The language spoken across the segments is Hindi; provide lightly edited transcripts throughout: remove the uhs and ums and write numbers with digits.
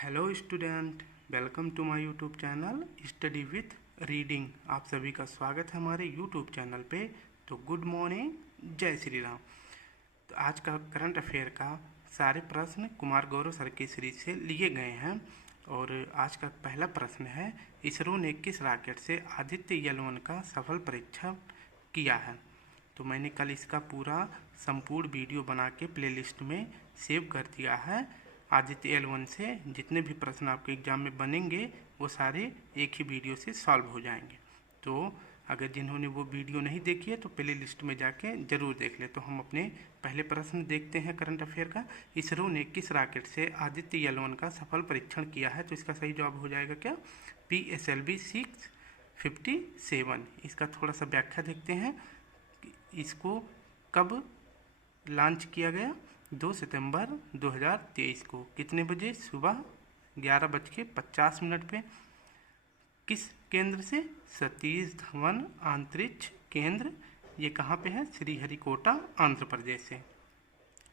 Hello student, welcome to my YouTube channel study with reading. आप सभी का स्वागत है हमारे यूट्यूब चैनल पे। तो गुड मॉर्निंग, जय श्री राम। तो आज का करंट अफेयर का सारे प्रश्न कुमार गौरव सर की सीरीज से लिए गए हैं। और आज का पहला प्रश्न है, इसरो ने किस रॉकेट से आदित्य L1 का सफल परीक्षण किया है। तो मैंने कल इसका पूरा संपूर्ण वीडियो बना के प्लेलिस्ट में सेव कर दिया है। आदित्य L1 से जितने भी प्रश्न आपके एग्जाम में बनेंगे वो सारे एक ही वीडियो से सॉल्व हो जाएंगे। तो अगर जिन्होंने वो वीडियो नहीं देखी है तो प्ले लिस्ट में जाके ज़रूर देख ले। तो हम अपने पहले प्रश्न देखते हैं करंट अफेयर का। इसरो ने किस रॉकेट से आदित्य L1 का सफल परीक्षण किया है। तो इसका सही जवाब हो जाएगा क्या, PSLV 657। इसका थोड़ा सा व्याख्या देखते हैं। इसको कब लॉन्च किया गया, 2 सितंबर 2023 को। कितने बजे, सुबह 11:50 पे। किस केंद्र से, सतीश धवन अंतरिक्ष केंद्र। ये कहाँ पे है, श्रीहरिकोटा आंध्र प्रदेश से।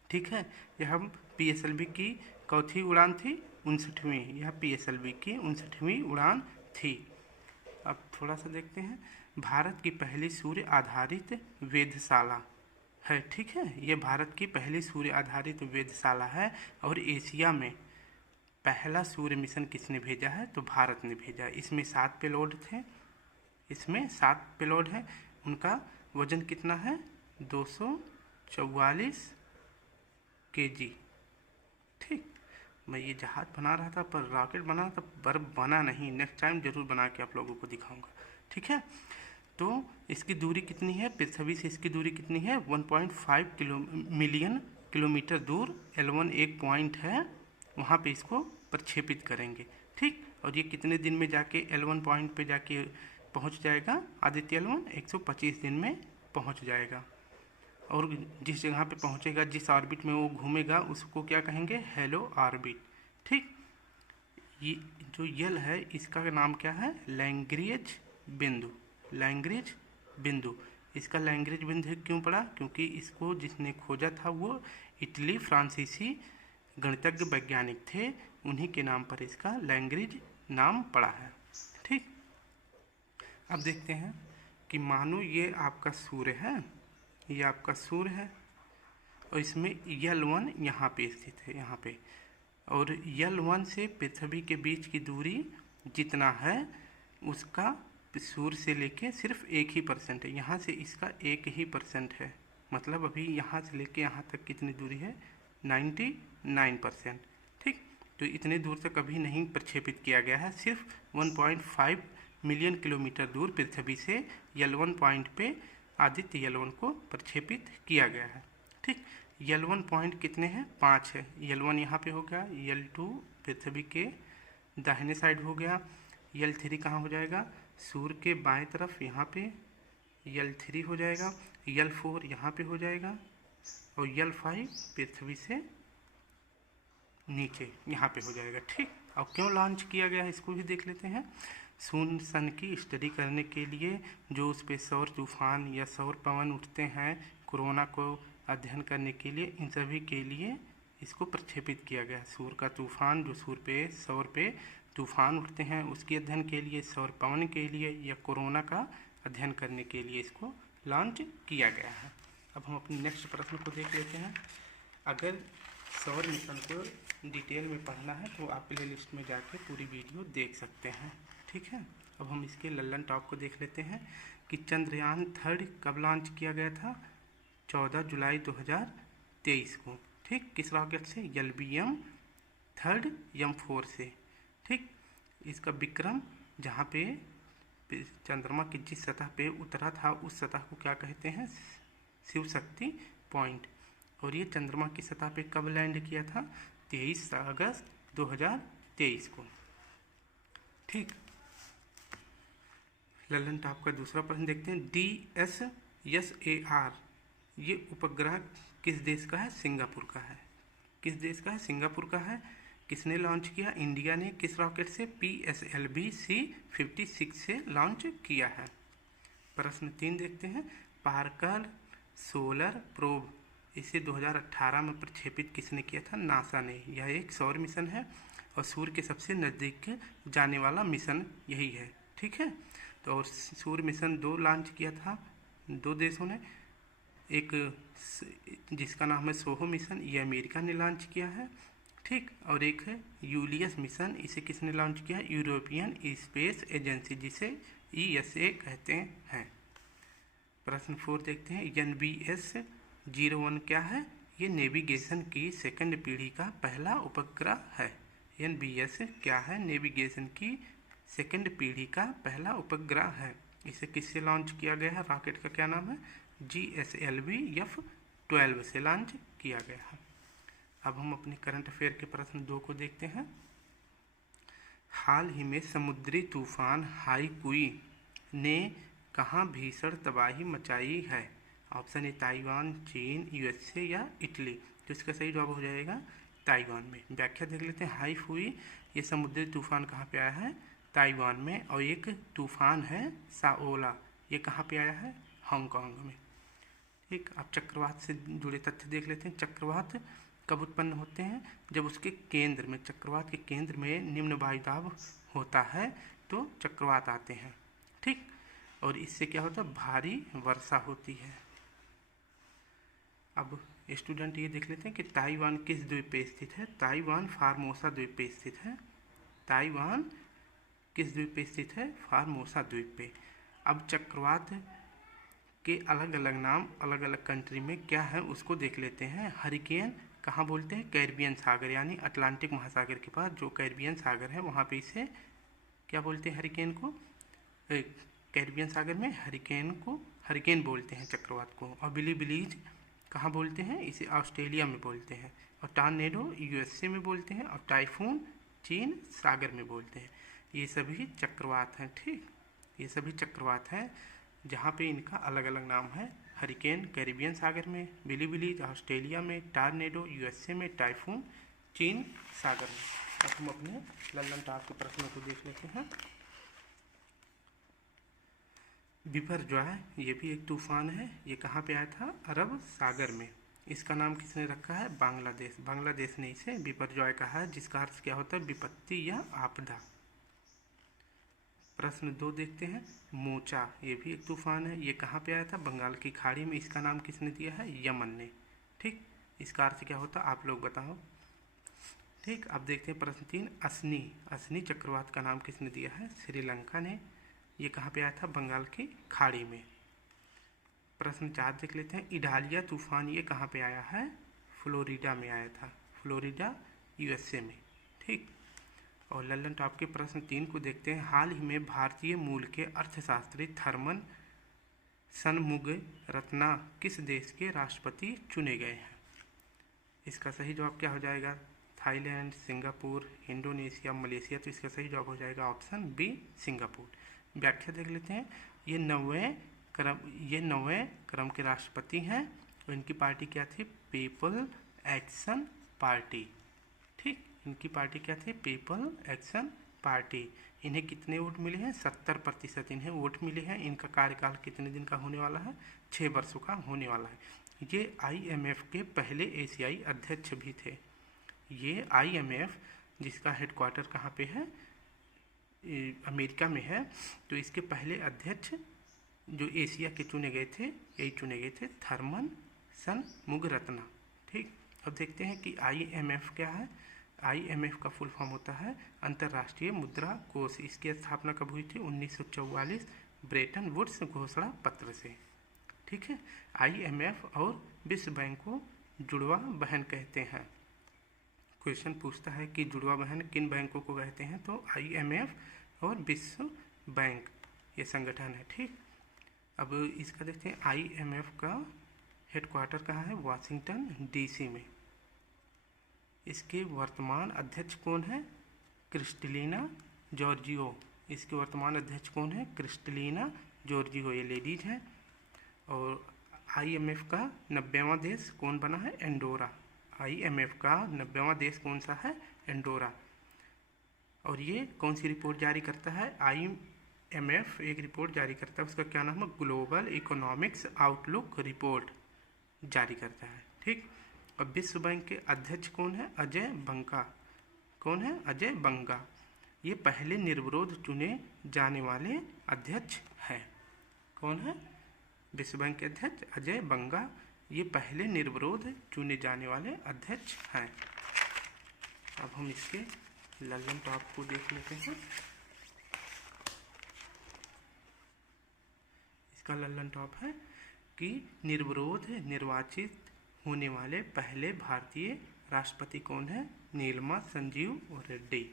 ठीक है, यह हम PSLV की चौथी उड़ान थी, 59वीं। यह PSLV की 59वीं उड़ान थी। अब थोड़ा सा देखते हैं, भारत की पहली सूर्य आधारित वेधशाला है। ठीक है, ये भारत की पहली सूर्य आधारित वेधशाला है। और एशिया में पहला सूर्य मिशन किसने भेजा है, तो भारत ने भेजा। इसमें 7 पेलोड थे, इसमें 7 पेलोड है। उनका वजन कितना है, 244 kg। ठीक, मैं ये जहाज बना रहा था पर रॉकेट बना था पर बना नहीं। नेक्स्ट टाइम जरूर बना के आप लोगों को दिखाऊंगा। ठीक है, तो इसकी दूरी कितनी है, पृथ्वी से इसकी दूरी कितनी है, 1.5 मिलियन किलोमीटर दूर L1 एक पॉइंट है, वहाँ पे इसको प्रक्षेपित करेंगे। ठीक, और ये कितने दिन में जाके L1 पॉइंट पे जाके पहुँच जाएगा, आदित्य L1 125 दिन में पहुँच जाएगा। और जिस जगह पे पहुँचेगा, जिस ऑर्बिट में वो घूमेगा, उसको क्या कहेंगे, हेलो ऑर्बिट। ठीक, ये जो यल है इसका नाम क्या है, लैग्रेंज बिंदु। लैग्रेंज बिंदु, इसका लैग्रेंज बिंदु क्यों पड़ा, क्योंकि इसको जिसने खोजा था वो इटली फ्रांसीसी गणितज्ञ वैज्ञानिक थे, उन्हीं के नाम पर इसका लैग्रेंज नाम पड़ा है। ठीक, अब देखते हैं कि मानो ये आपका सूर्य है, ये आपका सूर्य है और इसमें L1 यहाँ पे स्थित है, यहाँ पे। और L1 से पृथ्वी के बीच की दूरी जितना है उसका सूर्य से लेके सिर्फ 1% है। यहाँ से इसका 1% है, मतलब अभी यहाँ से लेके यहाँ तक कितनी दूरी है, 99%। ठीक, तो इतने दूर तक कभी नहीं प्रक्षेपित किया गया है। सिर्फ 1.5 मिलियन किलोमीटर दूर पृथ्वी से L1 पॉइंट पे आदित्य L1 को प्रक्षेपित किया गया है। ठीक, L1 पॉइंट कितने हैं, 5 है। L1 यहाँ पे हो गया, L2 पृथ्वी के दाहिने साइड हो गया, L3 कहाँ हो जाएगा, सूर्य के बाएं तरफ यहाँ पे L3 हो जाएगा, L4 यहाँ पे हो जाएगा और L5 पृथ्वी से नीचे यहाँ पे हो जाएगा। ठीक, अब क्यों लॉन्च किया गया है इसको भी देख लेते हैं। शून्य सन की स्टडी करने के लिए, जो उस पर सौर तूफान या सौर पवन उठते हैं, कोरोना को अध्ययन करने के लिए, इन सभी के लिए इसको प्रक्षेपित किया गया। सूर्य का तूफान, जो सौर पे तूफान उठते हैं उसके अध्ययन के लिए, सौर पवन के लिए, या कोरोना का अध्ययन करने के लिए इसको लॉन्च किया गया है। अब हम अपने नेक्स्ट प्रश्न को देख लेते हैं। अगर सौर मिशन को डिटेल में पढ़ना है तो आप प्ले लिस्ट में जाके पूरी वीडियो देख सकते हैं। ठीक है, अब हम इसके लल्लन टॉप को देख लेते हैं कि चंद्रयान 3 कब लॉन्च किया गया था, 14 जुलाई 2023 को। ठीक, किस रॉकेट से, LBM 3 M4 से। ठीक, इसका विक्रम जहाँ पे चंद्रमा की जिस सतह पे उतरा था उस सतह को क्या कहते हैं, शिव शक्ति पॉइंट। और ये चंद्रमा की सतह पे कब लैंड किया था, 23 अगस्त 2023 को। ठीक, लल्लन टॉप का दूसरा प्रश्न देखते हैं। DSSAR ये उपग्रह किस देश का है, सिंगापुर का है। किस देश का है, सिंगापुर का है। किसने लॉन्च किया, इंडिया ने। किस रॉकेट से, PSLV C56 से लॉन्च किया है। प्रश्न 3 देखते हैं। पार्कर सोलर प्रोब, इसे 2018 में प्रक्षेपित किसने किया था, नासा ने। यह एक सौर मिशन है और सूर्य के सबसे नज़दीक जाने वाला मिशन यही है। ठीक है, तो और सूर्य मिशन 2 लॉन्च किया था 2 देशों ने, एक जिसका नाम है सोहो मिशन, ये अमेरिका ने लॉन्च किया है। ठीक, और एक है यूलियस मिशन, इसे किसने लॉन्च किया? यूरोपियन स्पेस एजेंसी, जिसे ESA कहते हैं। प्रश्न 4 देखते हैं, NBS-01 क्या है? ये नेविगेशन की सेकंड पीढ़ी का पहला उपग्रह है। NBS क्या है? नेविगेशन की सेकंड पीढ़ी का पहला उपग्रह है। इसे किससे लॉन्च किया गया है? रॉकेट का क्या नाम है? GSLV F-12 से लॉन्च किया गया है। अब हम अपने करंट अफेयर के प्रश्न 2 को देखते हैं। हाल ही में समुद्री तूफान हाईकुई ने कहाँ भीषण तबाही मचाई है? ऑप्शन ए ताइवान, चीन, USA या इटली। तो इसका सही जवाब हो जाएगा ताइवान में। व्याख्या देख लेते हैं। हाईकुई ये समुद्री तूफान कहाँ पे आया है? ताइवान में। और एक तूफान है साओला, ये कहाँ पे आया है? हांगकांग में। ठीक, अब चक्रवात से जुड़े तथ्य देख लेते हैं। चक्रवात कब उत्पन्न होते हैं? जब उसके केंद्र में, चक्रवात के केंद्र में निम्न वायुदाब होता है तो चक्रवात आते हैं। ठीक, और इससे क्या होता है? भारी वर्षा होती है। अब स्टूडेंट ये देख लेते हैं कि ताइवान किस द्वीप पे स्थित है? ताइवान फार्मोसा द्वीप पे स्थित है। ताइवान किस द्वीप पे स्थित है? फार्मोसा द्वीप पे। अब चक्रवात के अलग अलग नाम अलग अलग कंट्री में क्या है उसको देख लेते हैं। हरिकेन कहाँ बोलते हैं? कैरिबियन सागर, यानी अटलांटिक महासागर के पास जो कैरिबियन सागर है वहाँ पे इसे क्या बोलते हैं? हरिकेन को, कैरिबियन सागर में हरिकेन को हरिकेन बोलते हैं चक्रवात को। और बिलीबिलीज कहाँ बोलते हैं? इसे ऑस्ट्रेलिया में बोलते हैं। और टॉर्नेडो USA में बोलते हैं। और टाइफून चीन सागर में बोलते हैं। ये सभी चक्रवात हैं। ठीक, ये सभी चक्रवात हैं जहाँ पे इनका अलग अलग नाम है। हरिकेन कैरिबियन सागर में, बिलीबिलीज ऑस्ट्रेलिया में, टॉर्नेडो USA में, टाइफून चीन सागर में। अब हम अपने लल्लन टॉप के प्रश्नों को देख लेते हैं। बिपरजॉय ये भी एक तूफान है। ये कहाँ पे आया था? अरब सागर में। इसका नाम किसने रखा है? बांग्लादेश। बांग्लादेश ने इसे बिपरजॉय कहा है, जिसका अर्थ क्या होता है? विपत्ति या आपदा। प्रश्न 2 देखते हैं। मोचा ये भी एक तूफान है। ये कहाँ पे आया था? बंगाल की खाड़ी में। इसका नाम किसने दिया है? यमन ने। ठीक, इसका अर्थ क्या होता है? आप लोग बताओ। ठीक, अब देखते हैं प्रश्न 3। असनी, असनी चक्रवात का नाम किसने दिया है? श्रीलंका ने। ये कहाँ पे आया था? बंगाल की खाड़ी में। प्रश्न 4 देख लेते हैं। इडालिया तूफान ये कहाँ पे आया है? फ्लोरिडा में आया था। फ्लोरिडा USA में। ठीक, और लल्लन टॉप के प्रश्न 3 को देखते हैं। हाल ही में भारतीय मूल के अर्थशास्त्री थर्मन शनमुगरत्ना किस देश के राष्ट्रपति चुने गए हैं? इसका सही जवाब क्या हो जाएगा? Thailand, Singapore, Indonesia, Malaysia. तो इसका सही जवाब हो जाएगा ऑप्शन B सिंगापुर। व्याख्या देख लेते हैं। ये नौवें क्रम के राष्ट्रपति हैं और इनकी पार्टी क्या थी? People action party. ठीक, इनकी पार्टी क्या थी? People action party. इन्हें कितने वोट मिले हैं? 70% इन्हें वोट मिले हैं। इनका कार्यकाल कितने दिन का होने वाला है? 6 वर्षों का होने वाला है। ये IMF के पहले एशियाई अध्यक्ष भी थे। ये IMF जिसका हेडक्वार्टर कहाँ पे है? अमेरिका में है। तो इसके पहले अध्यक्ष जो एशिया के चुने गए थे, यही चुने गए थे, थर्मन शनमुगरत्ना। ठीक, अब देखते हैं कि IMF क्या है। IMF का फुल फॉर्म होता है अंतर्राष्ट्रीय मुद्रा कोष। इसकी स्थापना कब हुई थी? 1944 ब्रेटन वुड्स घोषणा पत्र से। ठीक है, IMF और विश्व बैंक को जुड़वा बहन कहते हैं। क्वेश्चन पूछता है कि जुड़वा बहन किन बैंकों को कहते हैं? तो IMF और विश्व बैंक ये संगठन है। ठीक, अब इसका देखते हैं। IMF का हेडक्वार्टर कहाँ है? वाशिंगटन DC में। इसके वर्तमान अध्यक्ष कौन है? Kristalina Giorgio. इसके वर्तमान अध्यक्ष कौन है? क्रिस्टलिना जॉर्जियो, ये लेडीज हैं। और IMF का 90वां देश कौन बना है? एंडोरा। IMF का 90वां देश कौन सा है? एंडोरा। और ये कौन सी रिपोर्ट जारी करता है? IMF एक रिपोर्ट जारी करता है, उसका क्या नाम है? ग्लोबल इकोनॉमिक्स आउटलुक रिपोर्ट जारी करता है। ठीक, और विश्व बैंक के अध्यक्ष कौन है? अजय बंका। कौन है? अजय बंगा। ये पहले निर्विरोध चुने जाने वाले अध्यक्ष है। कौन है? विश्व बैंक के अध्यक्ष अजय बंगा। ये पहले निर्विरोध चुने जाने वाले अध्यक्ष हैं। अब हम इसके लल्लन टॉप को देख लेते हैं। इसका लल्लन टॉप है कि निर्विरोध निर्वाचित होने वाले पहले भारतीय राष्ट्रपति कौन है? नीलमा संजीव रेड्डी।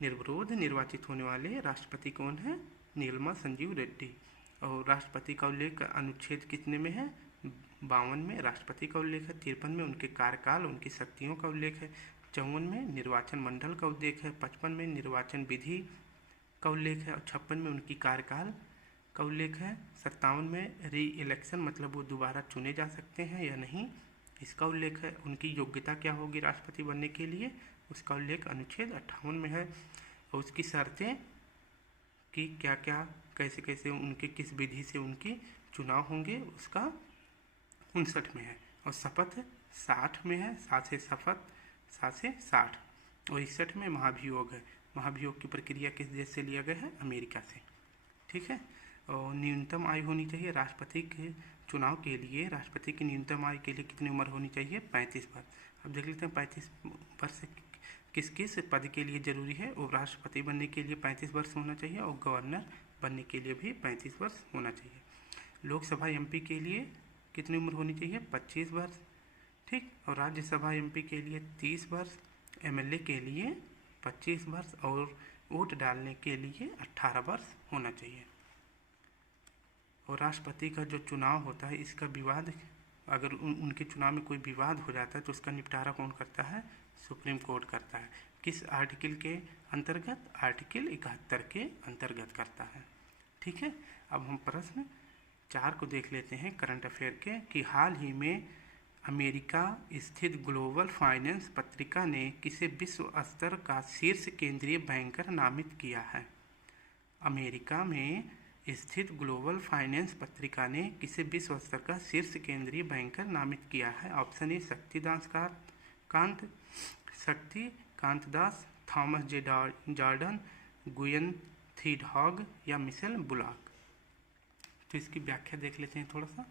निर्विरोध निर्वाचित होने वाले राष्ट्रपति कौन है? नीलमा संजीव रेड्डी। और राष्ट्रपति का उल्लेख अनुच्छेद कितने में है? 52 में राष्ट्रपति का उल्लेख है, 53 में उनके कार्यकाल उनकी शक्तियों का उल्लेख है, 54 में निर्वाचन मंडल का उल्लेख है, 55 में निर्वाचन विधि का उल्लेख है और 56 में उनकी कार्यकाल का उल्लेख है, 57 में री इलेक्शन मतलब वो दोबारा चुने जा सकते हैं या नहीं इसका उल्लेख है, उनकी योग्यता क्या होगी राष्ट्रपति बनने के लिए उसका उल्लेख अनुच्छेद 58 में है, और उसकी शर्तें कि क्या क्या कैसे कैसे उनके किस विधि से उनके चुनाव होंगे उसका 59 में है, और शपथ 60 में है, 7 से शपथ 7 से 60, और 61 में महाभियोग है। महाभियोग की प्रक्रिया किस देश से लिया गया है? अमेरिका से। ठीक है। और न्यूनतम आयु होनी चाहिए राष्ट्रपति के चुनाव के लिए। राष्ट्रपति की न्यूनतम आयु के लिए कितनी उम्र होनी चाहिए? 35 वर्ष। अब देख लेते हैं 35 वर्ष किस किस पद के लिए जरूरी है। और राष्ट्रपति बनने के लिए 35 वर्ष होना चाहिए और गवर्नर बनने के लिए भी 35 वर्ष होना चाहिए। लोकसभा एमपी के लिए कितनी उम्र होनी चाहिए? 25 वर्ष। ठीक। और राज्यसभा एमपी के लिए 30 वर्ष, एमएलए के लिए 25 वर्ष और वोट डालने के लिए 18 वर्ष होना चाहिए। और राष्ट्रपति का जो चुनाव होता है इसका विवाद अगर उनके चुनाव में कोई विवाद हो जाता है तो उसका निपटारा कौन करता है? सुप्रीम कोर्ट करता है। किस आर्टिकल के अंतर्गत? आर्टिकल 71 के अंतर्गत करता है। ठीक है। अब हम प्रश्न 4 को देख लेते हैं करंट अफेयर के कि हाल ही में अमेरिका स्थित ग्लोबल फाइनेंस पत्रिका ने किसे विश्व स्तर का शीर्ष केंद्रीय बैंकर नामित किया है? अमेरिका में स्थित ग्लोबल फाइनेंस पत्रिका ने किसे विश्व स्तर का शीर्ष केंद्रीय बैंकर नामित किया है? Option A Shaktikanta Das, Thomas J Jordan, Nguyen थीडहॉग या मिशेल बुलाक। तो इसकी व्याख्या देख लेते हैं थोड़ा सा।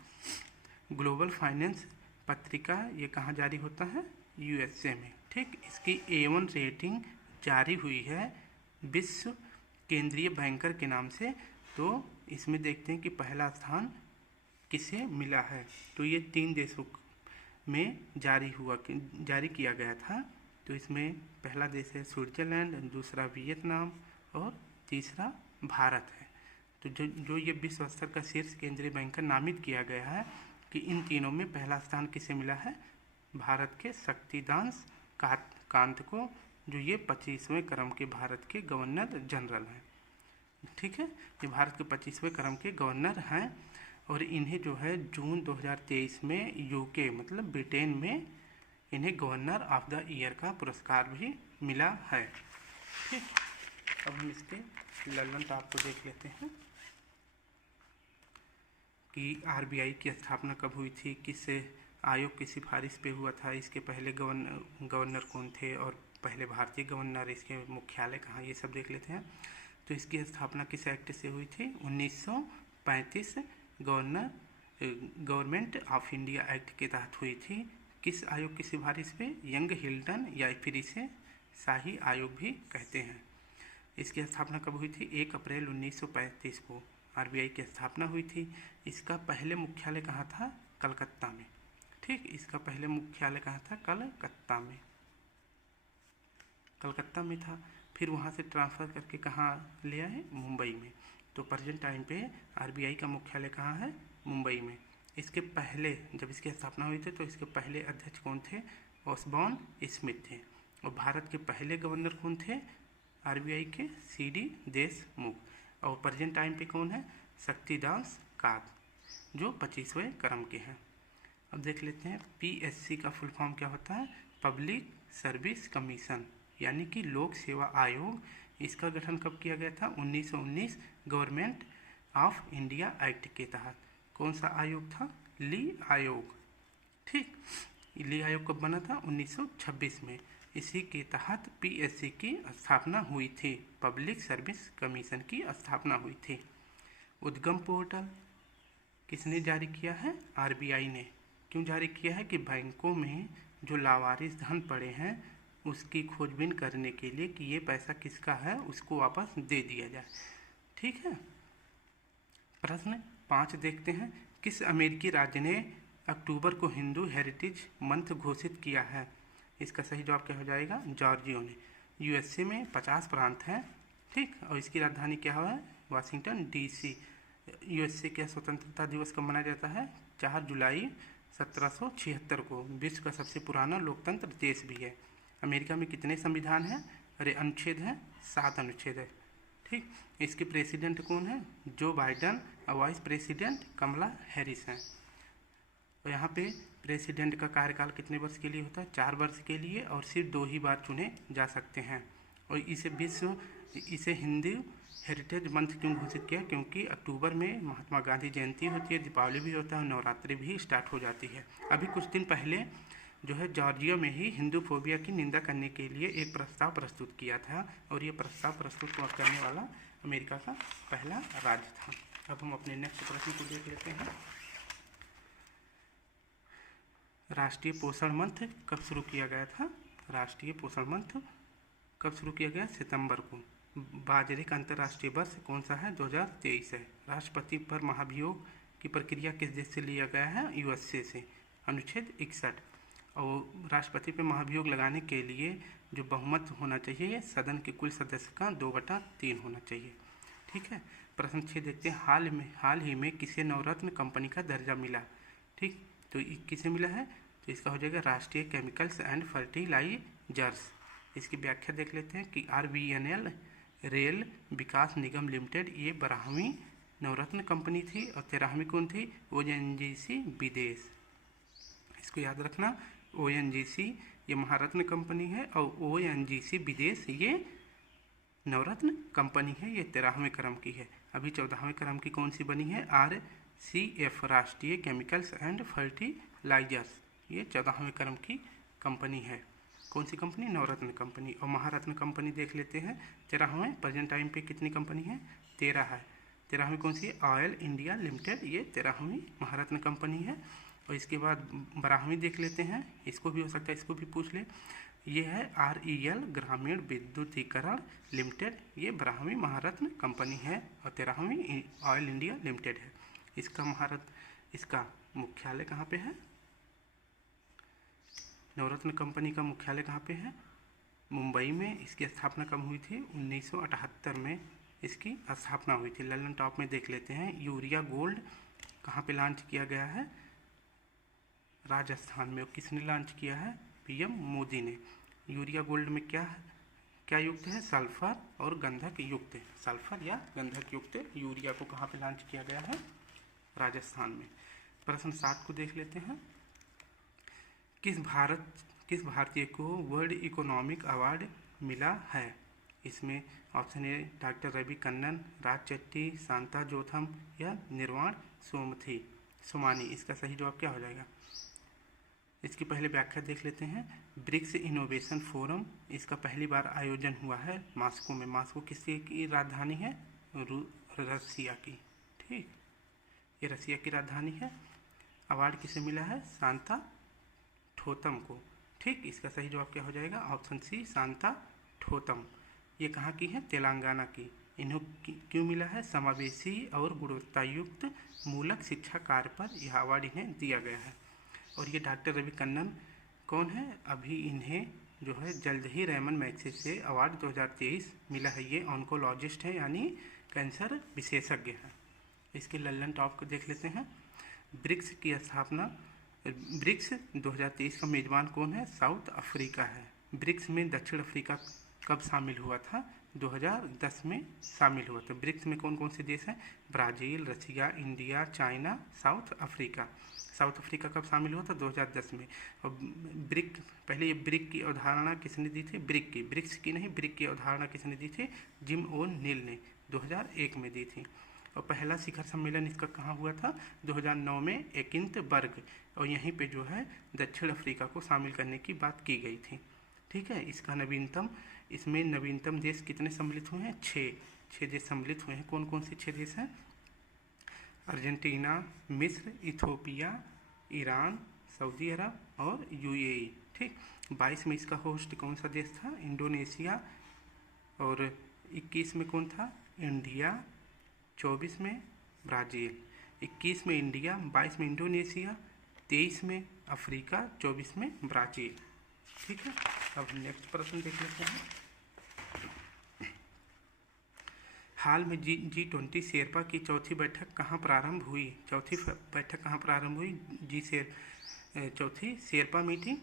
ग्लोबल फाइनेंस पत्रिका ये कहाँ जारी होता है? यूएसए में। ठीक। इसकी A1 रेटिंग जारी हुई है विश्व केंद्रीय बैंकर के नाम से। तो इसमें देखते हैं कि पहला स्थान किसे मिला है। तो ये 3 देशों में जारी किया गया था। तो इसमें पहला देश है स्विट्जरलैंड, दूसरा वियतनाम और तीसरा भारत है। तो जो ये विश्व स्तर का शीर्ष केंद्रीय बैंकर नामित किया गया है कि इन तीनों में पहला स्थान किसे मिला है? भारत के शक्तिकांत को, जो ये 25वें क्रम के भारत के गवर्नर जनरल हैं। ठीक है। ये भारत के 25वें क्रम के गवर्नर हैं और इन्हें जो है जून 2023 में यूके मतलब ब्रिटेन में इन्हें गवर्नर ऑफ द ईयर का पुरस्कार भी मिला है। ठीक। अब हम इसके लल्लन टॉप को देख लेते हैं कि आरबीआई की स्थापना कब हुई थी, किस आयोग की सिफारिश पे हुआ था, इसके पहले गवर्नर कौन थे और पहले भारतीय गवर्नर, इसके मुख्यालय कहाँ, ये सब देख लेते हैं। तो इसकी स्थापना किस एक्ट से हुई थी? 1935 गवर्नमेंट ऑफ इंडिया एक्ट के तहत हुई थी। किस आयोग की सिफारिश पे? यंग हिल्टन या फिर इसे शाही आयोग भी कहते हैं। इसकी स्थापना कब हुई थी? 1 अप्रैल 1935 को आरबीआई की स्थापना हुई थी। इसका पहले मुख्यालय कहाँ था? कलकत्ता में। ठीक। इसका पहले मुख्यालय कहाँ था? कलकत्ता में था। फिर वहाँ से ट्रांसफ़र करके कहाँ ले आए? मुंबई में। तो प्रेजेंट टाइम पे आरबीआई का मुख्यालय कहाँ है? मुंबई में। इसके पहले जब इसकी स्थापना हुई थी तो इसके पहले अध्यक्ष कौन थे? ऑसबॉर्न स्मिथ थे। और भारत के पहले गवर्नर कौन थे आरबीआई के? सीडी देशमुख। और प्रेजेंट टाइम पे कौन है? शक्तिदास कांत, जो 25वें क्रम के हैं। अब देख लेते हैं पीएससी का फुल फॉर्म क्या होता है? पब्लिक सर्विस कमीशन, यानी कि लोक सेवा आयोग। इसका गठन कब किया गया था? 1919 गवर्नमेंट ऑफ इंडिया एक्ट के तहत। कौन सा आयोग था? ली आयोग। ठीक। ली आयोग कब बना था? 1926 में। इसी के तहत पीएससी की स्थापना हुई थी, पब्लिक सर्विस कमीशन की स्थापना हुई थी। उद्गम पोर्टल किसने जारी किया है? आरबीआई ने। क्यों जारी किया है? कि बैंकों में जो लावारिस धन पड़े हैं उसकी खोजबीन करने के लिए कि ये पैसा किसका है, उसको वापस दे दिया जाए। ठीक है। प्रश्न 5 देखते हैं। किस अमेरिकी राज्य ने अक्टूबर को हिंदू हेरिटेज मंथ घोषित किया है? इसका सही जवाब क्या हो जाएगा? जॉर्जिया ने। यूएसए में 50 प्रांत हैं, ठीक, और इसकी राजधानी क्या है? Washington DC. यूएसए का स्वतंत्रता दिवस कब मनाया जाता है? 4 जुलाई 1776 को। विश्व का सबसे पुराना लोकतंत्र देश भी है। अमेरिका में कितने संविधान हैं? अरे अनुच्छेद हैं, 7 अनुच्छेद है, ठीक। इसके प्रेसिडेंट कौन है? जो बाइडन, और वाइस प्रेसिडेंट कमला हैरिस हैं। और यहाँ पे प्रेसिडेंट का कार्यकाल कितने वर्ष के लिए होता है? 4 वर्ष के लिए, और सिर्फ 2 ही बार चुने जा सकते हैं। और इसे हिंदू हेरिटेज मंथ क्यों घोषित किया? क्योंकि अक्टूबर में महात्मा गांधी जयंती होती है, दीपावली भी होता है, नवरात्रि भी स्टार्ट हो जाती है। अभी कुछ दिन पहले जो है जॉर्जिया में ही हिंदू फोबिया की निंदा करने के लिए एक प्रस्ताव प्रस्तुत किया था, और ये प्रस्ताव प्रस्तुत करने वाला अमेरिका का पहला राज्य था। अब हम अपने नेक्स्ट प्रश्न को देख लेते हैं। राष्ट्रीय पोषण मंथ कब शुरू किया गया था? राष्ट्रीय पोषण मंथ कब शुरू किया गया? सितंबर को। बाजरे का अंतर्राष्ट्रीय वर्ष कौन सा है? 2023 है। राष्ट्रपति पर महाभियोग की प्रक्रिया किस देश से लिया गया है? यूएसए से। अनुच्छेद 61। और राष्ट्रपति पर महाभियोग लगाने के लिए जो बहुमत होना चाहिए, सदन के कुल सदस्य का 2/3 होना चाहिए, ठीक है। प्रश्न 6 देखते हैं। हाल ही में किसे नवरत्न कंपनी का दर्जा मिला? ठीक, तो किसे मिला है? तो इसका हो जाएगा राष्ट्रीय केमिकल्स एंड फर्टिलाइजर्स। इसकी व्याख्या देख लेते हैं कि RVNL रेल विकास निगम लिमिटेड ये 12वीं नवरत्न कंपनी थी, और 13वीं कौन थी? ONGC विदेश। इसको याद रखना, ONGC ये महारत्न कंपनी है, और ONGC विदेश ये नवरत्न कंपनी है, ये 13वें क्रम की है। अभी 14वें क्रम की कौन सी बनी है? RCF राष्ट्रीय केमिकल्स एंड फर्टिलाइजर्स, ये 14वें क्रम की कंपनी है। कौन सी कंपनी? नवरत्न कंपनी। और महारत्न कंपनी देख लेते हैं। 13वें प्रेजेंट टाइम पे कितनी कंपनी है? 13 है। 13वीं कौन सी है? ऑयल इंडिया लिमिटेड, ये 13वीं महारत्न कंपनी है। और इसके बाद 12वीं देख लेते हैं, इसको भी हो सकता है, इसको भी पूछ ले। ये है REL ग्रामीण विद्युतीकरण लिमिटेड, ये 12वीं महारत्न कंपनी है, और 13वीं ऑयल इंडिया लिमिटेड है। इसका मुख्यालय कहाँ पे है? नवरत्न कंपनी का मुख्यालय कहाँ पे है? मुंबई में। इसकी स्थापना कब हुई थी? 1978 में इसकी स्थापना हुई थी। ललन टॉप में देख लेते हैं। यूरिया गोल्ड कहाँ पे लॉन्च किया गया है? राजस्थान में। और किसने लॉन्च किया है? PM मोदी ने। यूरिया गोल्ड में क्या युक्त है? सल्फर और गंधक युक्त है। सल्फर या गंधक युक्त यूरिया को कहाँ पे लॉन्च किया गया है? राजस्थान में। प्रश्न 7 को देख लेते हैं। किस भारतीय को वर्ल्ड इकोनॉमिक अवार्ड मिला है? इसमें option A doctor Ravi Kannan, Raj Chetty, Shanta Jotham या निर्वाण सोमानी। इसका सही जवाब क्या हो जाएगा? इसकी पहले व्याख्या देख लेते हैं। ब्रिक्स इनोवेशन फोरम, इसका पहली बार आयोजन हुआ है मॉस्को में। मॉस्को किसकी की राजधानी है? रसिया की, ठीक, ये रसिया की राजधानी है। अवार्ड किसे मिला है? शांता ठोतम को, ठीक। इसका सही जवाब क्या हो जाएगा? Option C Shanta Thoutam. ये कहाँ की है? तेलंगाना की। इन्हें क्यों मिला है? समावेशी और गुणवत्तायुक्त मूलक शिक्षा कार्य पर यह अवार्ड इन्हें दिया गया है। और ये डॉक्टर रवि कन्नन कौन है? अभी इन्हें जो है जल्द ही रैमन मैग्सेसे से अवार्ड 2023 मिला है। ये ऑन्कोलॉजिस्ट है, यानी कैंसर विशेषज्ञ है। इसके लल्लन टॉप को देख लेते हैं। ब्रिक्स की स्थापना, ब्रिक्स 2023 का मेजबान कौन है? साउथ अफ्रीका है। ब्रिक्स में दक्षिण अफ्रीका कब शामिल हुआ था? 2010 में शामिल हुआ था। ब्रिक्स में कौन कौन से देश हैं? Brazil, Russia, India, China, South Africa. South Africa कब शामिल हुआ था? 2010 में। और पहले ये ब्रिक की अवधारणा किसने दी थी? ब्रिक्स की नहीं, ब्रिक की अवधारणा किसने दी थी? जिम ओ'नील ने 2001 में दी थी। और पहला शिखर सम्मेलन इसका कहाँ हुआ था? 2009 में एकिंतबर्ग, और यहीं पे जो है दक्षिण अफ्रीका को शामिल करने की बात की गई थी, ठीक है। इसका नवीनतम, इसमें नवीनतम देश कितने सम्मिलित हुए हैं? 6 देश सम्मिलित हुए हैं। कौन कौन से 6 देश हैं? अर्जेंटीना, मिस्र, इथोपिया, ईरान, सऊदी अरब और यूएई। ठीक। 22 में इसका होस्ट कौन सा देश था? इंडोनेशिया। और 21 में कौन था? इंडिया। 24 में ब्राज़ील। 21 में इंडिया, 22 में इंडोनेशिया, 23 में अफ्रीका, 24 में ब्राज़ील। ठीक है। अब नेक्स्ट प्रश्न देख लेते हैं। हाल में G20 शेरपा की चौथी बैठक कहाँ प्रारंभ हुई? चौथी बैठक कहाँ प्रारंभ हुई? चौथी शेरपा मीटिंग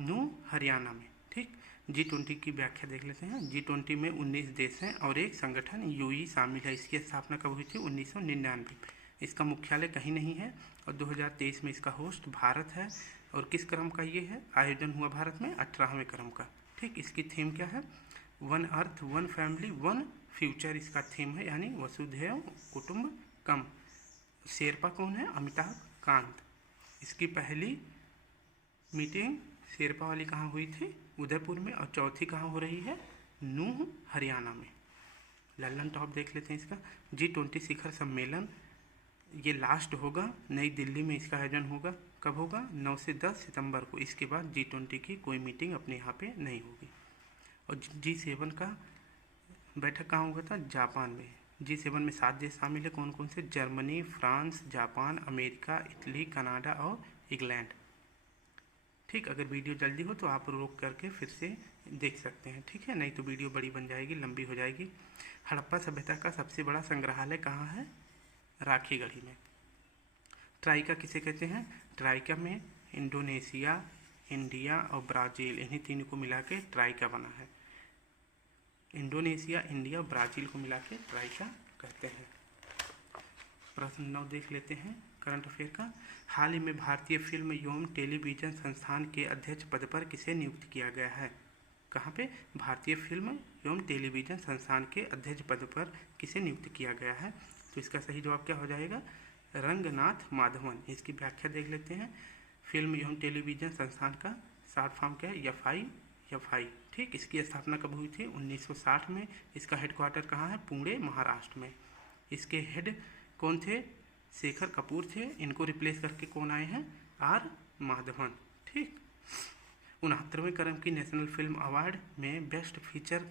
न्यू हरियाणा में। ठीक। G20 की व्याख्या देख लेते हैं। G20 में 19 देश हैं और एक संगठन यूई शामिल है। इसकी स्थापना कब हुई थी? 1999। इसका मुख्यालय कहीं नहीं है और 2023 में इसका होस्ट भारत है। और किस क्रम का ये है? आयोजन हुआ भारत में 18वें क्रम का। ठीक। इसकी थीम क्या है? One earth, one family, one future इसका थीम है, यानी वसुधैव कुटुंबकम। शेरपा कौन है? अमिताभ कांत। इसकी पहली मीटिंग शेरपा वाली कहाँ हुई थी? उदयपुर में। और चौथी कहाँ हो रही है? नूह हरियाणा में। लल्लन टॉप देख लेते हैं इसका। G20 शिखर सम्मेलन ये लास्ट होगा, नई दिल्ली में इसका आयोजन होगा। कब होगा? 9 से 10 सितंबर को। इसके बाद G20 की कोई मीटिंग अपने यहाँ पे नहीं होगी। और G7 का बैठक कहाँ हुआ था? जापान में। G7 में 7 देश शामिल है। कौन कौन से? Germany, France, Japan, America, Italy, Canada और इंग्लैंड। ठीक। अगर वीडियो जल्दी हो तो आप रोक करके फिर से देख सकते हैं। ठीक है, नहीं तो वीडियो बड़ी बन जाएगी, लंबी हो जाएगी। हड़प्पा सभ्यता का सबसे बड़ा संग्रहालय कहाँ है? राखीगढ़ी में। ट्राइका किसे कहते हैं? ट्राइका में इंडोनेशिया, इंडिया और ब्राज़ील, इन्हीं तीनों को मिला के ट्राइका बना है। इंडोनेशिया, इंडिया, ब्राज़ील को मिला के ट्राइका कहते हैं। प्रश्न 9 देख लेते हैं करंट अफेयर का। हाल ही में भारतीय फिल्म एवं टेलीविज़न संस्थान के अध्यक्ष पद पर किसे नियुक्त किया गया है? कहाँ पे? भारतीय फिल्म एवं टेलीविज़न संस्थान के अध्यक्ष पद पर किसे नियुक्त किया गया है? तो इसका सही जवाब क्या हो जाएगा? रंगनाथ माधवन। इसकी व्याख्या देख लेते हैं। फिल्म एवं टेलीविज़न संस्थान का शॉर्ट फॉर्म क्या है? एफआई। ठीक। इसकी स्थापना कब हुई थी? 1960 में। इसका हेडक्वार्टर कहाँ है? पुणे, महाराष्ट्र में। इसके हेड कौन थे? शेखर कपूर थे। इनको रिप्लेस करके कौन आए हैं? आर माधवन। ठीक। 69वें क्रम की नेशनल फिल्म अवार्ड में बेस्ट फीचर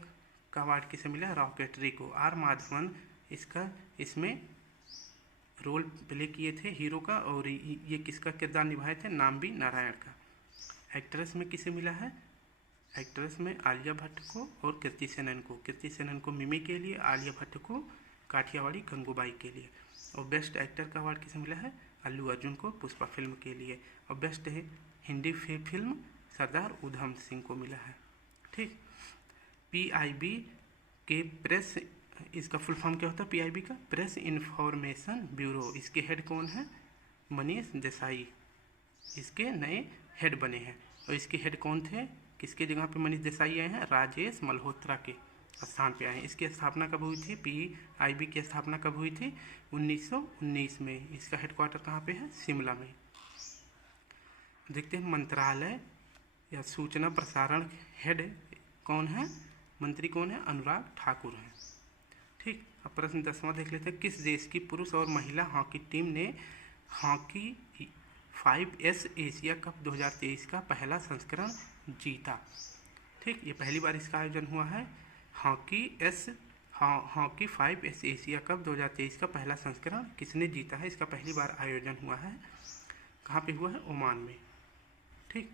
का अवार्ड किसे मिला? रॉकेटरी को। आर माधवन इसमें रोल प्ले किए थे हीरो का। और ये किसका किरदार निभाए थे? नाम्बी नारायण का। एक्ट्रेस में किसे मिला है? एक्ट्रेस में आलिया भट्ट को और कृति सेनन को। कृति सेनन को मिमी के लिए, आलिया भट्ट को काठियावाड़ी गंगूबाई के लिए। और बेस्ट एक्टर का अवार्ड किसे मिला है? अल्लू अर्जुन को पुष्पा फिल्म के लिए। और बेस्ट हिंदी फिल्म सरदार उधम सिंह को मिला है। ठीक। PIB के प्रेस, इसका फुल फॉर्म क्या होता है? PIB का प्रेस इन्फॉर्मेशन ब्यूरो। इसके हेड कौन है? मनीष देसाई इसके नए हेड बने हैं। और इसके हेड कौन थे? किसके जगह पे मनीष देसाई आए हैं? राजेश मल्होत्रा के स्थान पे आए हैं। इसकी स्थापना कब हुई थी? PIB की स्थापना कब हुई थी? 1919 में। इसका हेडक्वार्टर कहाँ पे है? शिमला में। देखते हैं मंत्रालय या सूचना प्रसारण हेड कौन है? मंत्री कौन है? अनुराग ठाकुर हैं। ठीक। अब प्रश्न 10वां देख लेते हैं। किस देश की पुरुष और महिला हॉकी टीम ने हॉकी 5S एशिया कप 2023 का पहला संस्करण जीता? ठीक। ये पहली बार इसका आयोजन हुआ है। हॉकी 5S एशिया कप 2023 का पहला संस्करण किसने जीता है? इसका पहली बार आयोजन हुआ है। कहाँ पे हुआ है? ओमान में। ठीक।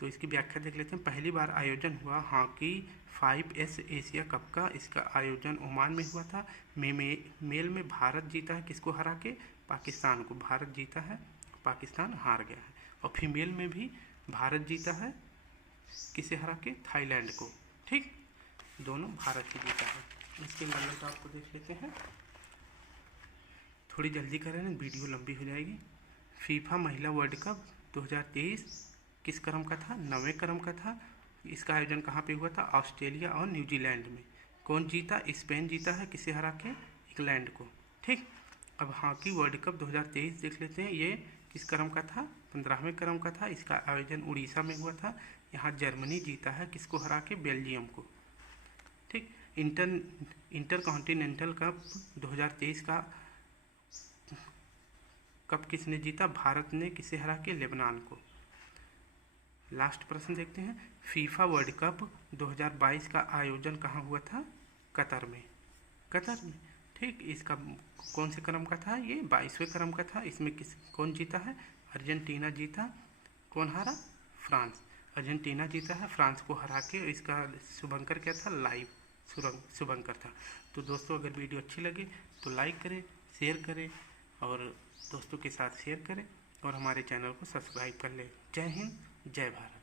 तो इसकी व्याख्या देख लेते हैं। पहली बार आयोजन हुआ हॉकी 5S एशिया कप का, इसका आयोजन ओमान में हुआ था। मेल में भारत जीता है, किसको हरा के? पाकिस्तान को। भारत जीता है, पाकिस्तान हार गया है। और फीमेल में भी भारत जीता है, किसे हरा के? थाईलैंड को। ठीक। दोनों भारत ही जीता है। इसके मतलब तो आपको देख लेते हैं। थोड़ी जल्दी करें ना, वीडियो लंबी हो जाएगी। फीफा महिला वर्ल्ड कप 2023 किस क्रम का था? 9वें क्रम का था। इसका आयोजन कहाँ पे हुआ था? ऑस्ट्रेलिया और न्यूजीलैंड में। कौन जीता? स्पेन जीता है, किसे हरा के? इंग्लैंड को। ठीक। अब हॉकी वर्ल्ड कप 2023 देख लेते हैं। ये किस क्रम का था? 15वें क्रम का था। इसका आयोजन उड़ीसा में हुआ था। यहाँ जर्मनी जीता है, किसको हरा के? बेल्जियम को। ठीक। इंटर कॉन्टिनेंटल कप 2023 का कप किसने जीता? भारत ने। किसे हरा के? लेबनान को। लास्ट प्रश्न देखते हैं। फीफा वर्ल्ड कप 2022 का आयोजन कहाँ हुआ था? कतर में। कतर में। ठीक। इसका कौन से क्रम का था? ये 22वें क्रम का था। इसमें कौन जीता है? अर्जेंटीना जीता। कौन हारा? फ्रांस। अर्जेंटीना जीता है फ्रांस को हरा के। इसका शुभंकर क्या था? लाइव शुभंकर था। तो दोस्तों, अगर वीडियो अच्छी लगे तो लाइक करें, शेयर करें और दोस्तों के साथ शेयर करें और हमारे चैनल को सब्सक्राइब कर लें। जय हिंद, जय भारत।